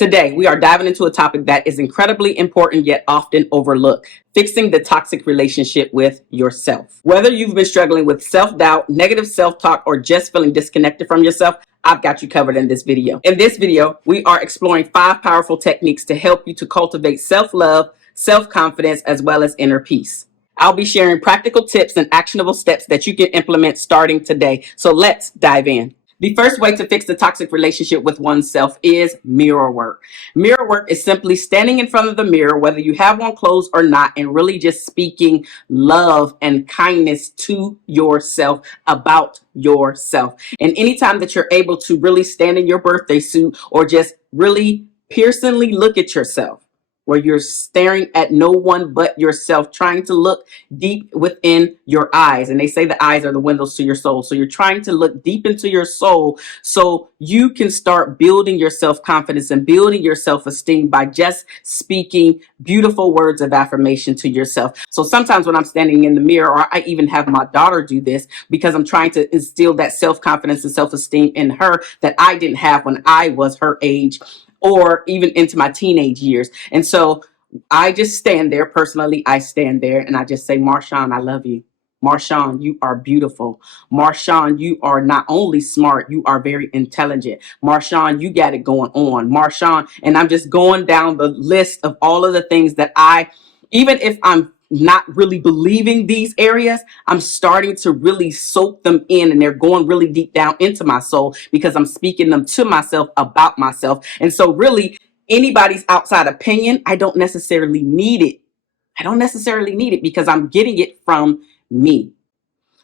Today, we are diving into a topic that is incredibly important yet often overlooked: fixing the toxic relationship with yourself. Whether you've been struggling with self-doubt, negative self-talk, or just feeling disconnected from yourself, I've got you covered in this video. In this video, we are exploring 5 powerful techniques to help you to cultivate self-love, self-confidence, as well as inner peace. I'll be sharing practical tips and actionable steps that you can implement starting today. So let's dive in. The first way to fix the toxic relationship with oneself is mirror work. Mirror work is simply standing in front of the mirror, whether you have one closed or not, and really just speaking love and kindness to yourself, about yourself. And anytime that you're able to really stand in your birthday suit or just really piercingly look at yourself, where you're staring at no one but yourself, trying to look deep within your eyes. And they say the eyes are the windows to your soul. So you're trying to look deep into your soul so you can start building your self-confidence and building your self-esteem by just speaking beautiful words of affirmation to yourself. So sometimes when I'm standing in the mirror, or I even have my daughter do this, because I'm trying to instill that self-confidence and self-esteem in her that I didn't have when I was her age, or even into my teenage years. And so I just stand there. Personally, I stand there and I just say, Marshawn, I love you. Marshawn, you are beautiful. Marshawn, you are not only smart, you are very intelligent. Marshawn, you got it going on. Marshawn, and I'm just going down the list of all of the things that even if I'm not really believing these areas, I'm starting to really soak them in, and they're going really deep down into my soul because I'm speaking them to myself about myself. And so really anybody's outside opinion, I don't necessarily need it. I don't necessarily need it because I'm getting it from me.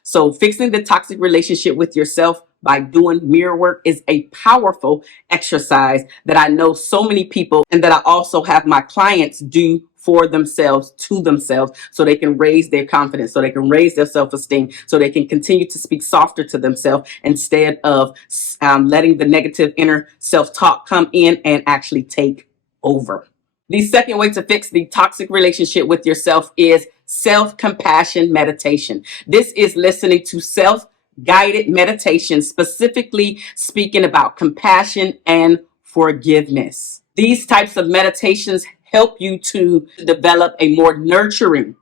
So fixing the toxic relationship with yourself by doing mirror work is a powerful exercise that I know so many people, and that I also have my clients do for themselves, to themselves, so they can raise their confidence, so they can raise their self-esteem, so they can continue to speak softer to themselves instead of letting the negative inner self-talk come in and actually take over. The second way to fix the toxic relationship with yourself is self-compassion meditation. This is listening to self-guided meditation, specifically speaking about compassion and forgiveness. These types of meditations help you to develop a more nurturing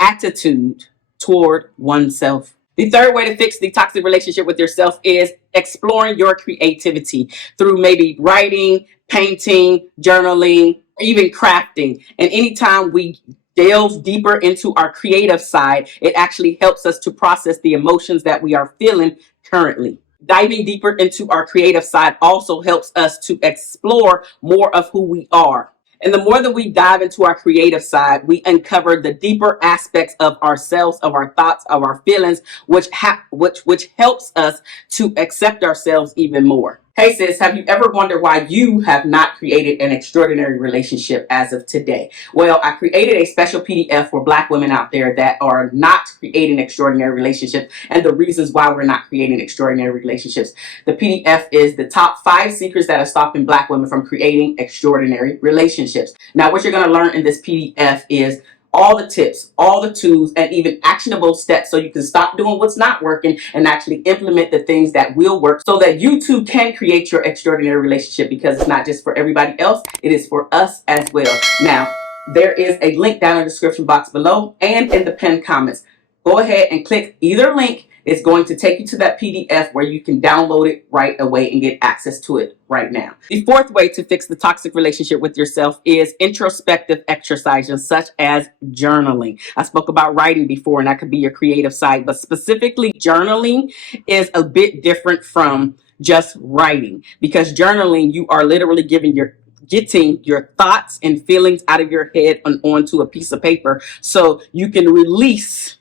attitude toward oneself. The third way to fix the toxic relationship with yourself is exploring your creativity through maybe writing, painting, journaling, or even crafting. And anytime we delve deeper into our creative side, it actually helps us to process the emotions that we are feeling currently. Diving deeper into our creative side also helps us to explore more of who we are. And the more that we dive into our creative side, we uncover the deeper aspects of ourselves, of our thoughts, of our feelings, which helps us to accept ourselves even more. Hey sis, have you ever wondered why you have not created an extraordinary relationship as of today? Well, I created a special PDF for Black women out there that are not creating extraordinary relationships, and the reasons why we're not creating extraordinary relationships. The PDF is the top 5 secrets that are stopping Black women from creating extraordinary relationships. Now, what you're going to learn in this PDF is all the tips, all the tools, and even actionable steps so you can stop doing what's not working and actually implement the things that will work, so that you too can create your extraordinary relationship, because it's not just for everybody else, it is for us as well. Now, there is a link down in the description box below and in the pinned comments. Go ahead and click either link. It's going to take you to that PDF where you can download it right away and get access to it right now. The fourth way to fix the toxic relationship with yourself is introspective exercises such as journaling. I spoke about writing before, and that could be your creative side, but specifically journaling is a bit different from just writing, because journaling, you are literally getting your thoughts and feelings out of your head and onto a piece of paper, so you can release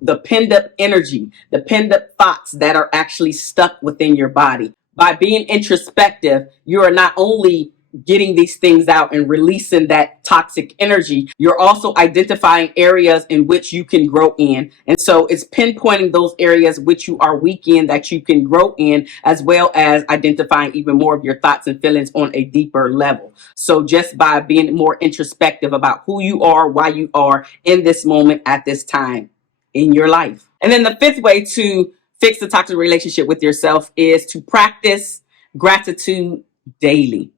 the pent up energy, the pent up thoughts that are actually stuck within your body. By being introspective, you are not only getting these things out and releasing that toxic energy, you're also identifying areas in which you can grow in. And so it's pinpointing those areas which you are weak in that you can grow in, as well as identifying even more of your thoughts and feelings on a deeper level. So just by being more introspective about who you are, why you are in this moment at this time in your life. And then the fifth way to fix the toxic relationship with yourself is to practice gratitude daily.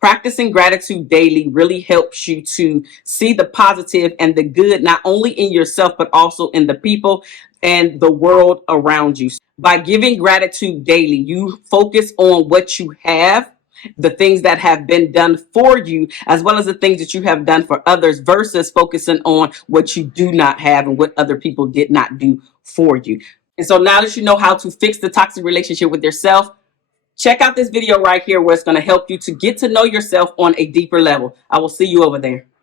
Practicing gratitude daily really helps you to see the positive and the good, not only in yourself, but also in the people and the world around you. By giving gratitude daily, you focus on what you have, the things that have been done for you, as well as the things that you have done for others, versus focusing on what you do not have and what other people did not do for you. And so now that you know how to fix the toxic relationship with yourself, check out this video right here where it's going to help you to get to know yourself on a deeper level. I will see you over there.